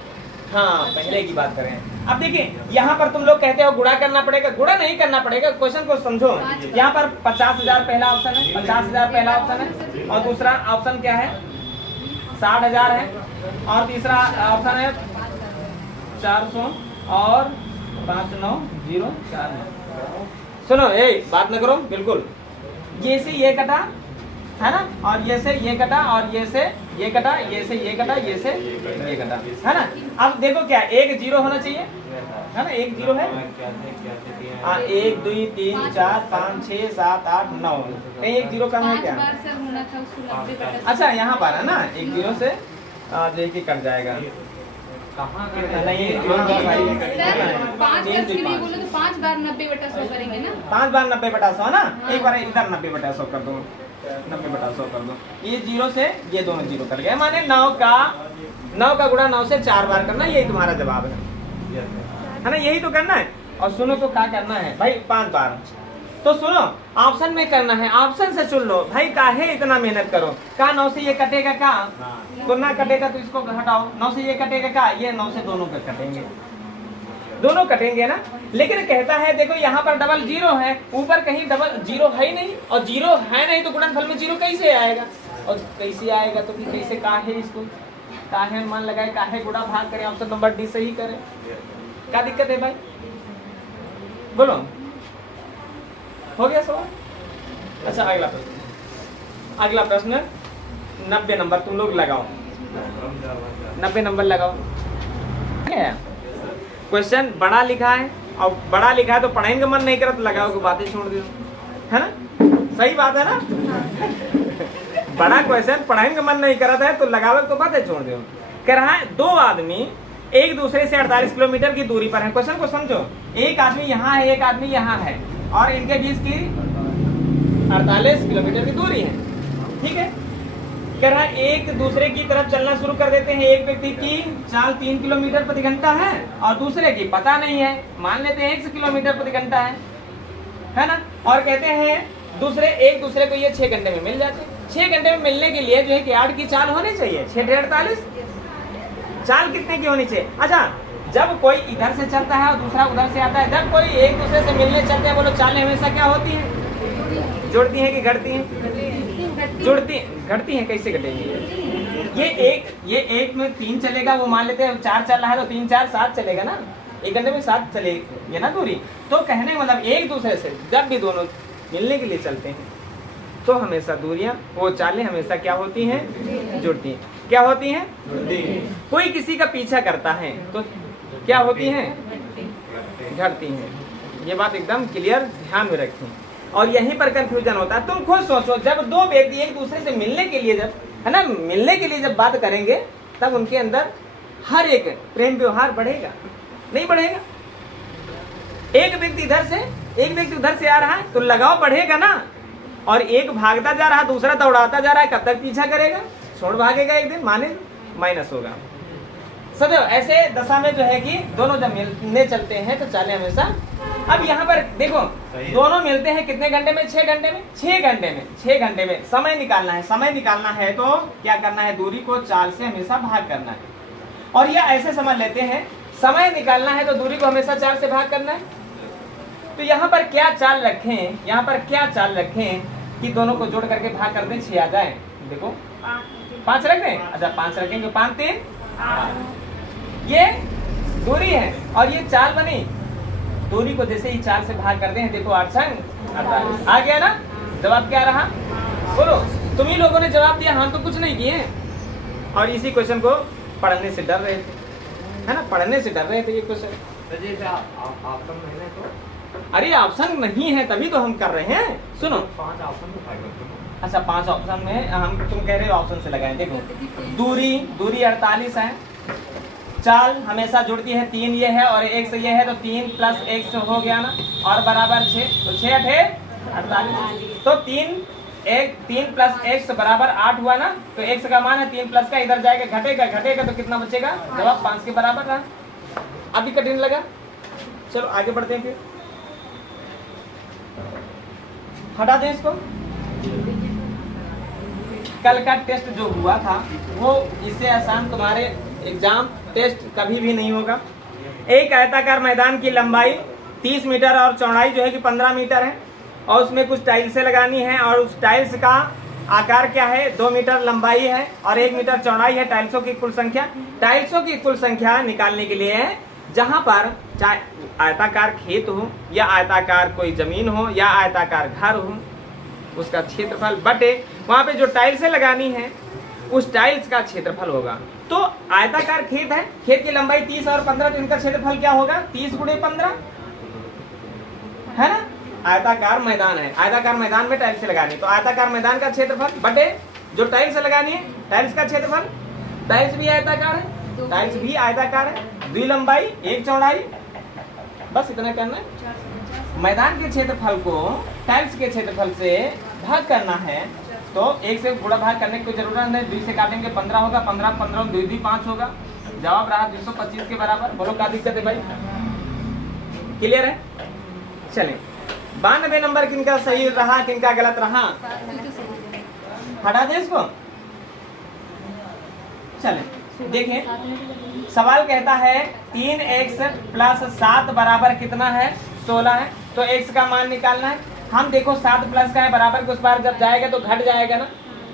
हाँ पहले की बात करें। अब देखिए यहाँ पर तुम लोग कहते हो गुणा करना पड़ेगा, गुणा नहीं करना पड़ेगा, क्वेश्चन को समझो। यहाँ पर 50,000 पहला ऑप्शन है, 50,000 पहला ऑप्शन है, और दूसरा ऑप्शन क्या है? 60,000 है, और तीसरा ऑप्शन है 400 और 5904। सुनो बात न करो बिल्कुल। ये से ये कटा है ना, और ये से ये कटा, और ये से ये कटा, ये से ये कटा, ये से ये कटा है ना। अब देखो क्या, एक 0 होना चाहिए है ना, एक 0 है। 1 2 3 4 5 6 7 8 9, कहीं एक 0 कम है क्या? 5 बार सर होना था उसको 90%। अच्छा यहाँ पर है ना, एक 0 से देखिए कट जाएगा। नहीं सर 5 वर्ष के लिए बोलो तो 5 बार 90/100 करेंगे ना। 5 बार 90/100 ना। एक बार इधर 90/100 कर दो, 90/100 कर दो। ये 0 से ये दोनों 0 कर गए, माने 9 का गुणा 9 से 4 बार करना। यही तुम्हारा जवाब है ना, यही तो करना है। और सुनो तो क्या करना है भाई? 5 बार। तो सुनो ऑप्शन में करना है, ऑप्शन से चुन लो भाई। काहे इतना मेहनत करो? का 9 से ये कटेगा का? तो ना कटेगा तो इसको हटाओ। 9 से ये कटेगा का? ये 9 से दोनों का कटेंगे, दोनों कटेंगे ना। लेकिन कहता है देखो यहाँ पर डबल 0 है, ऊपर कहीं डबल 0 है ही नहीं, और 0 है नहीं तो गुणनफल में 0 कैसे आएगा? और कैसे आएगा तो फिर कैसे काहे इसको काहे मान लगाए, काहे गुणा भाग करें? ऑप्शन नंबर डी सही करें। क्या दिक्कत है भाई? बोलो, हो गया सवाल? अच्छा अगला प्रश्न 90 नंबर तुम लोग लगाओ, 90 नंबर लगाओ। क्वेश्चन बड़ा लिखा है, और बड़ा लिखा है तो पढ़ाने का मन नहीं करा तो लगाओ कि बातें छोड़ दो, है ना? सही बात है ना? बड़ा क्वेश्चन पढ़ाने का मन नहीं करा था तो लगाओ तो बातें छोड़ दो। कह रहा है 2 आदमी एक दूसरे से 48 किलोमीटर की दूरी पर है। क्वेश्चन को समझो, एक आदमी यहाँ है, एक आदमी यहाँ है, और इनके बीच की 48 किलोमीटर की दूरी है, ठीक है। कह रहा है एक दूसरे की तरफ चलना शुरू कर देते हैं। एक व्यक्ति की चाल 3 किलोमीटर प्रति घंटा है, और दूसरे की पता नहीं है, मान लेते हैं 1 किलोमीटर प्रति घंटा है ना। और कहते हैं दूसरे एक दूसरे को ये 6 घंटे में मिल जाते हैं। 6 घंटे में मिलने के लिए जो है कि 8 की चाल होनी चाहिए, 6 48 चाल कितने की होनी चाहिए? अच्छा, जब कोई इधर से चलता है और दूसरा उधर से आता है, जब कोई एक दूसरे से मिलने चलते हैं, बोलो चालें हमेशा क्या होती हैं? जुड़ती हैं कि घटती हैं? जुड़ती, घटती हैं। कैसे घटेंगी? ये एक में 3 चलेगा, वो मान लेते हैं 4 चल रहा है तो 3 4 7 चलेगा ना, 1 घंटे में 7 चलेगी ना दूरी। तो कहने मतलब एक दूसरे से जब भी दोनों मिलने के लिए चलते हैं तो हमेशा दूरियां, वो चालें हमेशा क्या होती हैं? जुड़ती हैं। क्या होती हैं? कोई किसी का पीछा करता है तो क्या होती हैं? घटती हैं। ये बात एकदम क्लियर ध्यान में रखें। और यहीं पर कंफ्यूजन होता है। तुम खुद सोचो, जब 2 व्यक्ति एक दूसरे से मिलने के लिए जब बात करेंगे, तब उनके अंदर हर एक प्रेम व्यवहार बढ़ेगा। नहीं बढ़ेगा। एक व्यक्ति इधर से एक व्यक्ति उधर से आ रहा है तो लगाव बढ़ेगा ना, और एक भागता जा रहा है दूसरा दौड़ाता जा रहा है, कब तक पीछा करेगा? छोड़ भागेगा, एक दिन माने माइनस होगा। सदैव ऐसे दशा में जो है कि दोनों जब मिलने चलते हैं तो चालें हमेशा। अब यहाँ पर देखो दोनों मिलते हैं कितने घंटे में? 6 घंटे में। 6 घंटे में 6 घंटे में समय निकालना है। समय निकालना है तो क्या करना है? दूरी को चाल से हमेशा भाग करना है। और यह ऐसे समझ लेते हैं समय निकालना है तो दूरी को हमेशा 4 से भाग करना है। तो यहाँ पर क्या चाल रखें? यहाँ पर क्या चाल रखें कि दोनों को जोड़ करके भाग कर दें, 6 आ जाए। देखो 5 रख दें। अच्छा 5 रखेंगे, 5 3 ये दूरी है और ये चाल बनी। दूरी को जैसे ही 4 से भाग कर दें, देखो 8 संग 48 आ गया ना। जवाब क्या रहा? बोलो। तुम ही लोगों ने जवाब दिया, हम तो कुछ नहीं किए। और इसी क्वेश्चन को पढ़ने से डर रहे थे, है ना? पढ़ने से डर रहे थे ये क्वेश्चन। ऑप्शन नहीं है तो अरे ऑप्शन नहीं है तभी तो हम कर रहे हैं। सुनो 5 ऑप्शन। अच्छा 5 ऑप्शन में हम, तुम कह रहे हो ऑप्शन से लगाएं। देखो दूरी 48 है। चाल हमेशा जुड़ती है, 3 ये है और 1 से ये है तो 3 + 1 से हो गया ना, और बराबर 6। तो 6 8 48 तो 3 + 1 से बराबर 8 हुआ ना। तो x का मान है 3 प्लस का, इधर जाएगा घटेगा तो कितना बचेगा? जवाब 5 के बराबर रहा। अभी कठिन लगा? चलो आगे बढ़ते हैं, फिर हटा दें इसको। कल का टेस्ट जो हुआ था वो इससे आसान तुम्हारे एग्जाम टेस्ट कभी भी नहीं होगा। एक आयताकार मैदान की लंबाई 30 मीटर और चौड़ाई जो है कि 15 मीटर है, और उसमें कुछ टाइल्सें लगानी है, और उस टाइल्स का आकार क्या है? 2 मीटर लंबाई है और 1 मीटर चौड़ाई है। टाइल्सों की कुल संख्या निकालने के लिए जहां पर चाहे आयताकार खेत हो या आयताकार कोई जमीन हो या आयताकार घर हो, उसका क्षेत्रफल बटे वहां पे जो टाइल्सें लगानी है उस टाइल्स का क्षेत्रफल होगा। तो आयताकार खेत है, खेत की लंबाई 30 और 15, तो इनका क्षेत्रफल क्या होगा? 30 × 15 है ना। आयताकार मैदान है, आयताकार मैदान में टाइल्स लगानी, तो आयताकार मैदान का क्षेत्रफल बटे जो टाइल्स लगानी है टाइल्स का क्षेत्रफल। टाइल्स भी आयताकार है, टाइल्स भी आयताकार है, 2 लंबाई 1 चौड़ाई, बस इतना करना है। मैदान के क्षेत्रफल को टाइल्स के क्षेत्रफल से भाग करना है, तो 1 से गुणा भाग करने की कोई जरूरत नहीं। 2 से काटेंगे 15 होगा, 15 2 2 5 होगा। जवाब रहा 225 के बराबर। बोलो क्या दिक्कत है भाई? क्लियर है? चलें 92 नंबर किनका सही रहा किनका गलत रहा? हटा दे इसको। चलें देखें, सवाल कहता है 3x + 7 बराबर कितना है? 16 है। तो x का मान निकालना है। हम देखो 7 प्लस का है, बराबर के उस बार जब जाएगा तो घट जाएगा ना,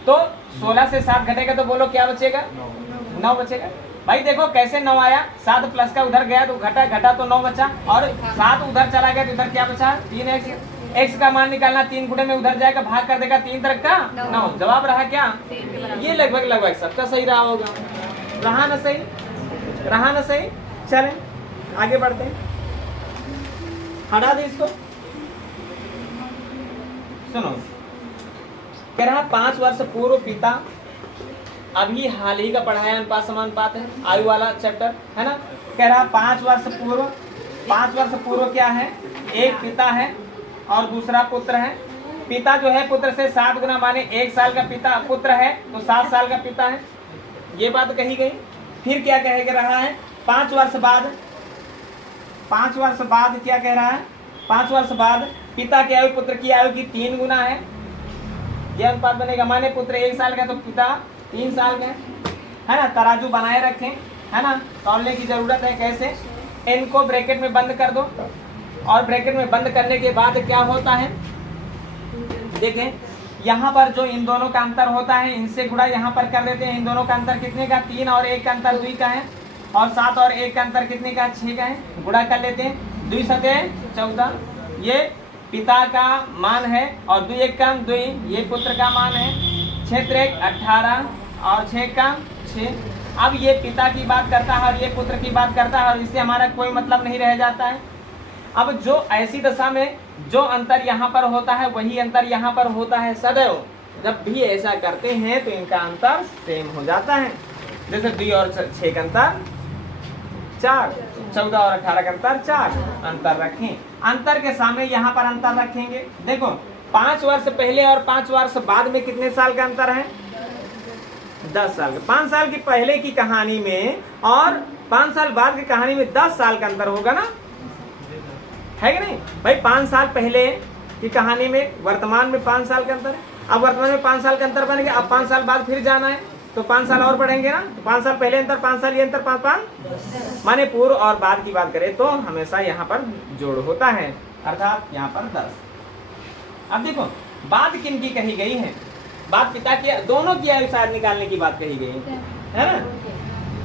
तो 16 से 7 घटेगा तो बोलो क्या बचेगा? 9 बचेगा। भाई देखो कैसे 9 आया, 7 प्लस का उधर गया तो घटा तो 9 बचा, और 7 उधर चला गया तो इधर क्या बचा? 3x। x का मान निकालना, 3 गुणे में उधर जाएगा, भाग कर देगा 3 तरफ का 9। जवाब रहा क्या? ये लगभग सबका सही रहा होगा। रहा ना सही? रहा ना सही? चलें आगे बढ़ते हैं। हटा दे इसको। सुनो, कह रहा 5 वर्ष पूर्व पिता, अभी हाल ही का पढ़ाया अनुपात समानुपात है, आयु वाला चैप्टर है ना। कह रहा 5 वर्ष पूर्व क्या है? एक पिता है और दूसरा पुत्र है। पिता जो है पुत्र से 7 गुना, माने 1 साल का पिता पुत्र है तो 7 साल का पिता है, ये बात कही गई। फिर क्या कह रहा है? 5 वर्ष बाद क्या कह रहा है? 5 वर्ष बाद पिता की आयु पुत्र की आयु की 3 गुना है, यह अनुपात बनेगा। माने पुत्र 1 साल का तो पिता 3 साल का है ना। तराजू बनाए रखें, है ना, तौलने की जरूरत है। कैसे? n को ब्रैकेट में बंद कर दो, और ब्रैकेट में बंद करने के बाद क्या होता है? देखें यहाँ पर जो इन दोनों का अंतर होता है, इनसे गुणा यहाँ पर कर देते हैं। इन दोनों का अंतर कितने का? 3 और 1 का अंतर 2 का है, और 7 और 1 का अंतर कितने का? 6 का है। गुणा कर लेते हैं, 2 7 14, ये पिता का मान है, और 2 1 कम 2, ये पुत्र का मान है। 6 3 18 और 6 का 6। अब ये पिता की बात करता है और ये पुत्र की बात करता है, और इससे हमारा कोई मतलब नहीं रह जाता है। अब जो ऐसी दशा में जो अंतर यहाँ पर होता है वही अंतर यहाँ पर होता है सदैव। जब भी ऐसा करते हैं तो इनका अंतर सेम हो जाता है। जैसे 2 और 6 का अंतर 4, 14 और 18 का अंतर 4, अंतर रखें। अंतर के सामने यहाँ पर अंतर रखेंगे। देखो 5 वर्ष पहले और 5 वर्ष बाद में कितने साल का अंतर है? 10 साल का। 5 साल की पहले की कहानी में और 5 साल बाद की कहानी में 10 साल का अंतर होगा ना, है कि नहीं भाई? 5 साल पहले की कहानी में वर्तमान में 5 साल का अंतर है। अब वर्तमान में 5 साल का अंतर बनेगा। अब 5 साल बाद फिर जाना है तो 5 साल और बढ़ेंगे ना। तो 5 साल पहले अंतर, 5 साल ये अंतर, 5 माने पूर्व और बाद की बात करें तो हमेशा यहाँ पर जोड़ होता है, अर्थात यहाँ पर 10। अब देखो बात किन की कही गई है? बात पिता की, दोनों की आयु शायद निकालने की बात कही गई है ना।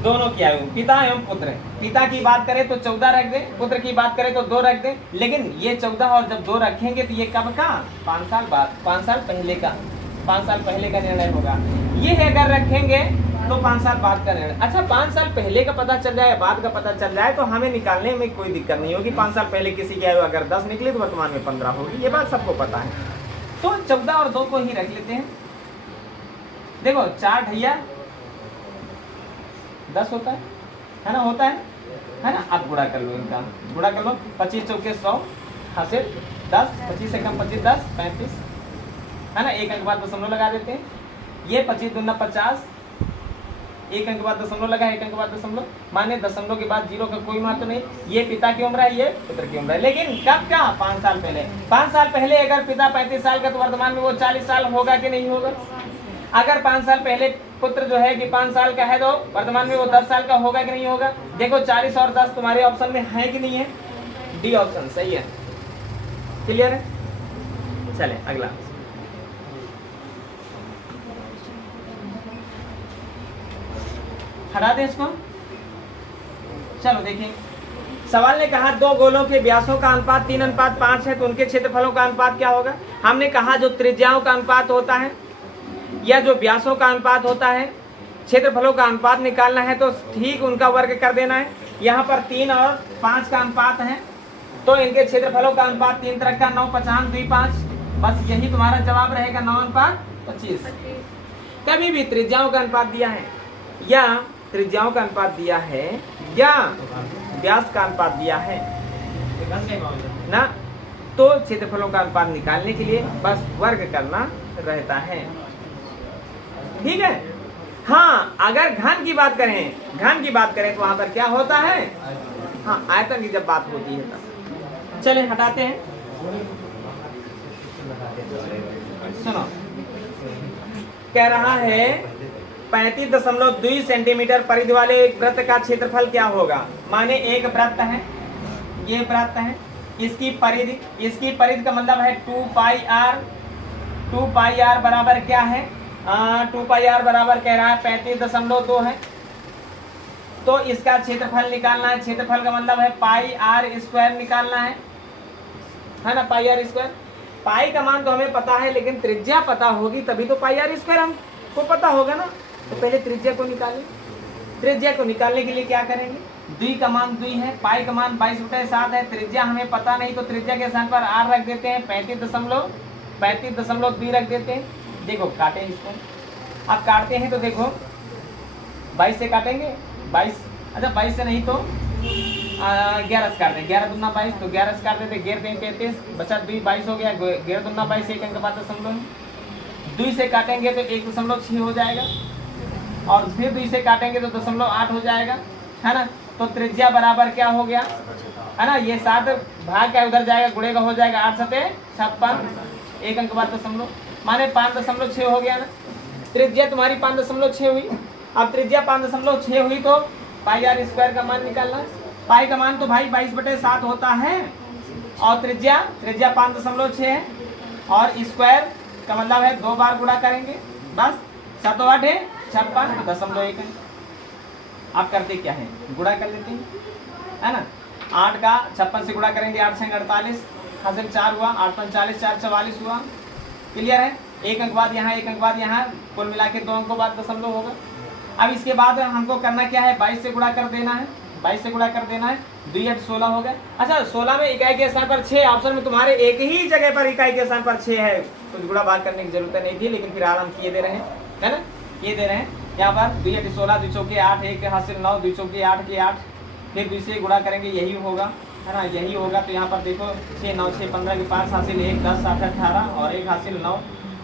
दोनों की आयु, पिता एवं पुत्र। पिता की बात करें तो 14 रख दे, पुत्र की बात करें तो 2 रख दे। लेकिन ये 14 और जब 2 रखेंगे तो ये कब का? 5 साल बाद, 5 साल पहले का, 5 साल पहले का निर्णय होगा। ये अगर रखेंगे तो 5 साल बाद का निर्णय। अच्छा 5 साल पहले का पता चल जाए, बाद का पता चल जाए तो हमें निकालने में कोई दिक्कत नहीं होगी। 5 साल पहले किसी की आयु अगर 10 निकली तो वर्तमान में 15 होगी, ये बात सबको पता है। तो 14 और 2 को ही रख लेते हैं। देखो 4 ढैया 10 होता है ना, होता है ना। अब गुणा कर लो, इनका गुणा कर लो। 25 चौके 100, हासिल 10, 25 से कम 25, 10, 35 है ना। एक अंक बाद दशमलव लगा देते हैं। ये 25 दूना 50, एक अंक बाद दशमलव लगा, एक अंक बाद दशमलव, माने दशमलव के बाद 0 का कोई महत्व नहीं। ये पिता की उम्र है, ये पुत्र की उम्र है। लेकिन कब का? 5 साल पहले। 5 साल पहले अगर पिता 35 साल का तो वर्तमान में वो 40 साल होगा कि नहीं होगा? अगर 5 साल पहले पुत्र जो है कि 5 साल का है तो वर्तमान में वो 10 साल का होगा कि नहीं होगा? देखो 40 और 10 तुम्हारे ऑप्शन में है कि नहीं है? डी ऑप्शन सही है। क्लियर है? चले अगला। हटा दें इसको। चलो देखिए, सवाल ने कहा 2 गोलों के व्यासों का अनुपात 3:5 है तो उनके क्षेत्रफलों का अनुपात क्या होगा? हमने कहा जो त्रिज्याओं का अनुपात होता है या जो व्यासों का अनुपात होता है, क्षेत्रफलों का अनुपात निकालना है तो ठीक उनका वर्ग कर देना है। यहाँ पर 3 और 5 का अनुपात है तो इनके क्षेत्रफलों का अनुपात 3 तरह का 9, 50, 2, 5। बस यही तुम्हारा जवाब रहेगा, 9:25। कभी भी त्रिज्याओं का अनुपात दिया है या त्रिज्याओं का अनुपात दिया है या व्यास का अनुपात दिया है ना, तो क्षेत्रफलों का अनुपात निकालने के लिए बस वर्ग करना रहता है। ठीक है। हाँ अगर घन की बात करें तो वहां पर क्या होता है? हाँ आयतन की जब बात होती है तब। चले हटाते हैं। सुनो, कह रहा है 35.2 सेंटीमीटर परिधि वाले एक वृत्त का क्षेत्रफल क्या होगा? माने एक वृत्त है, ये वृत्त है, इसकी परिधि का मतलब है 2πr। 2πr बराबर क्या है? 2πr बराबर कह रहा है 35.2 है। तो इसका क्षेत्रफल निकालना है। क्षेत्रफल का मतलब है πr² निकालना है ना, πr²। पाई का मान तो हमें पता है लेकिन त्रिज्या पता होगी तभी तो πr² हमको पता होगा ना। तो पहले त्रिज्या को निकालें। त्रिज्या को निकालने के लिए क्या करेंगे? 2 का मान 2 है, पाई का मान 22/7 है। त्रिज्या हमें पता नहीं तो त्रिज्या के स्थान पर r रख देते हैं, 35.2 रख देते हैं। देखो काटें इसको। अब काटते हैं तो देखो 22 से काटेंगे, 22, अच्छा 22 से नहीं तो 11 से काट दें। 11 दूना 22 तो 11 से काट देते, 11 3 33, बचा 2, 22 हो गया। 11 दूना 22, 1 अंक बाद दशमलव। 2 से काटेंगे तो 1.6 हो जाएगा और फिर 2 से काटेंगे तो 0.8 हो जाएगा, है ना। तो त्रिज्या बराबर क्या हो गया, है ना, ये 7 भाग क्या उधर जाएगा, गुणेगा हो जाएगा 8 7 56, 1 अंक बाद दशमलव, माने 5.6 हो गया ना। त्रिज्या तुम्हारी 5.6 हुई। अब त्रिज्या 5.6 हुई तो πr² का मान निकालना। पाई का मान तो भाई 22/7 होता है और त्रिज्या 5.6 है और स्क्वायर का मतलब है 2 बार गुणा करेंगे, बस 7 8 56 0.1 है। आप करते क्या है, गुणा कर लेते हैं, है ना। 8 का 56 से गुणा करेंगे, 8 से 48, हासिल 4 हुआ, 8 5 40, 4 44 हुआ। क्लियर है। 1 अंक बाद यहाँ, 1 अंक बाद यहाँ, कुल मिला के 2 अंकों बाद दशमलव होगा। अब इसके बाद हमको करना क्या है, 22 से गुणा कर देना है, 22 से गुणा कर देना है, 2 8 16 हो गया। अच्छा 16 में इकाई के स्थान पर 6, ऑप्शन में तुम्हारे एक ही जगह पर इकाई के स्थान पर 6 है, कुछ गुणा भाग करने की जरूरत नहीं थी, लेकिन फिर आराम किए दे रहे हैं, है ना, ये दे रहे हैं। यहाँ पर 2 8 16, 2 चौके 8, 1 हासिल 9, 2 चौके 8 के 8, फिर दूसरे गुणा करेंगे यही होगा, है ना, यही होगा। तो यहाँ पर देखो 6 9 6 15 के 5 हासिल 1 10 7 18 और 1 हासिल 9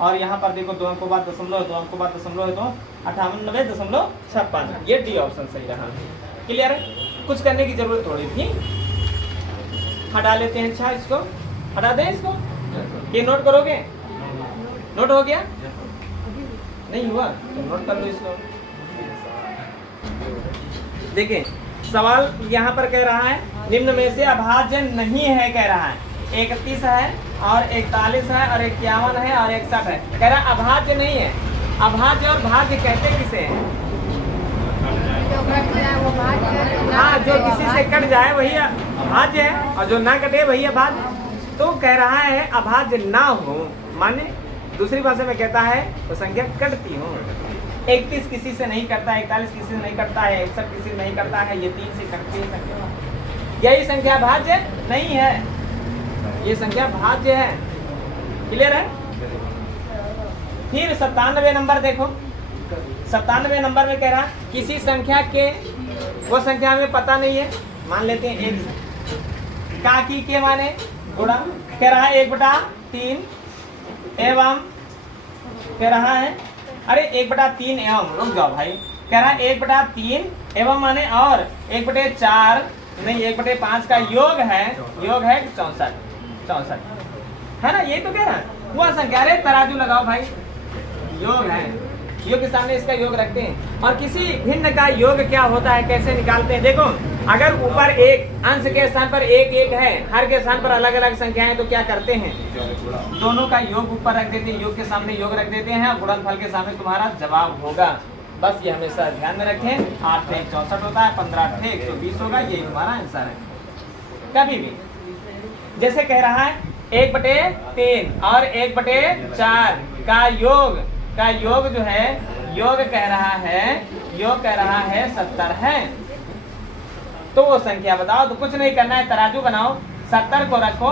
और यहाँ पर देखो 2 अंकों बाद दशमलव 2 अंकों बाद दशमलव है तो 98.56। ये डी ऑप्शन सही रहा। क्लियर है, कुछ करने की जरूरत थोड़ी थी। हटा लेते हैं। अच्छा इसको हटा दें, इसको ये नोट करोगे? नोट हो गया? नहीं हुआ तो नोट कर लो इसको। देखिए सवाल यहाँ पर कह रहा है निम्न में से अभाज्य नहीं है, कह रहा है 31 है और 41 है और 51 है और 61 है। कह रहा है अभाज्य नहीं है। अभाज्य और भाज्य कहते किसे हैं? हाँ, जो किसी से कट जाए वही अभाज्य है और जो ना कटे वही अभाज्य। तो कह रहा है अभाज्य ना हो, माने दूसरी भाषा में कहता है तो संख्या कटती हो। 31 किसी से नहीं करता है, 41 किसी से नहीं करता है, 61 किसी से नहीं करता है, ये 3 से कटती है संख्या। यही संख्या भाज्य नहीं है, ये संख्या भाज्य है। क्लियर है? फिर 97 नंबर देखो। 97 नंबर में कह रहा किसी संख्या के, वो संख्या हमें पता नहीं है, मान लेते हैं 1 का की के माने गुणा। कह रहा है 1/3 एवं, कह रहा है अरे 1/3 एवं, रुक जाओ भाई। कह रहा है 1/3 एवं माने और 1/4 नहीं 1/5 का योग है 64 है ना। ये तो कह रहा है वह संख्या। अरे तराजू लगाओ भाई, योग है, योग के सामने इसका योग रखते हैं। और किसी भिन्न का योग क्या होता है, कैसे निकालते हैं? देखो अगर ऊपर एक अंश के स्थान पर 1 1 है, हर के स्थान पर अलग अलग संख्याएं, तो क्या करते हैं? दोनों का योग ऊपर रख देते हैं, योग के सामने योग रख देते हैं और गुणनफल के सामने तुम्हारा जवाब होगा। बस ये हमेशा ध्यान में रखें। 8 × 64 होता है, 15 × 120 होगा, यही तुम्हारा आंसर है। कभी भी जैसे कह रहा है 1/3 और 1/4 का योग जो है, योग कह रहा है 70 है। तो वो संख्या बताओ। तो कुछ नहीं करना है, तराजू बनाओ, 70 को रखो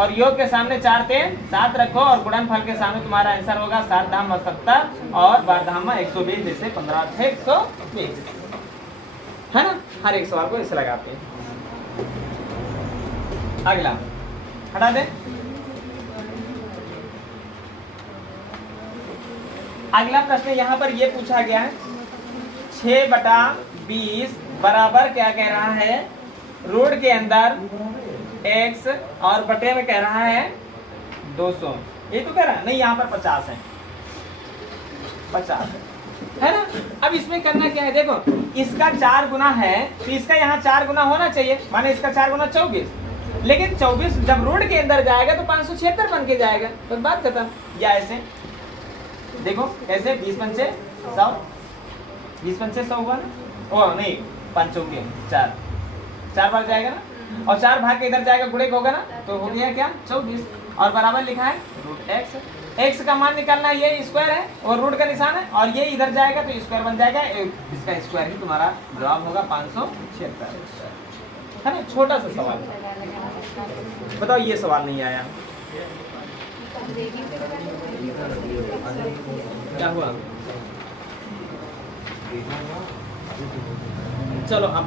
और योग के सामने 4 3 7 रखो और गुणनफल के सामने तुम्हारा आंसर होगा 7 धाम 70 और 12 धाम 120, जैसे 15 × 120 है ना। हर एक सवाल को ऐसे लगाते हैं। अगला हटा दे। अगला प्रश्न यहाँ पर ये पूछा गया है 6/20 बराबर क्या कह रहा है, रूट के अंदर x और बटे में कह रहा है 200। ये तो कह रहा है नहीं, यहाँ पर 50 है ना। अब इसमें करना क्या है, देखो इसका 4 गुना है तो इसका यहाँ 4 गुना होना चाहिए, माने इसका 4 गुना 24। लेकिन 24 जब रूट के अंदर जाएगा तो 576 बन के जाएगा, तो बात खत्म। या ऐसे देखो कैसे 20 पंचे 100, 20 पंचे 100 हुआ ना। ओ नहीं, 5 चौके 4 बार जाएगा ना, और 4 भाग के इधर जाएगा, गुणे होगा ना, तो हो गया क्या 24 और बराबर लिखा है रूट x का मान निकालना है, ये स्क्वायर है और रूट का निशान है और ये इधर जाएगा तो स्क्वायर बन जाएगा। इसका स्क्वायर ही तुम्हारा जवाब होगा 576 है ना। छोटा सा सवाल बताओ, ये सवाल नहीं आया क्या हुआ? चलो अब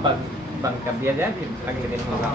बंद कर दिया जाए, फिर अगले दिन होगा।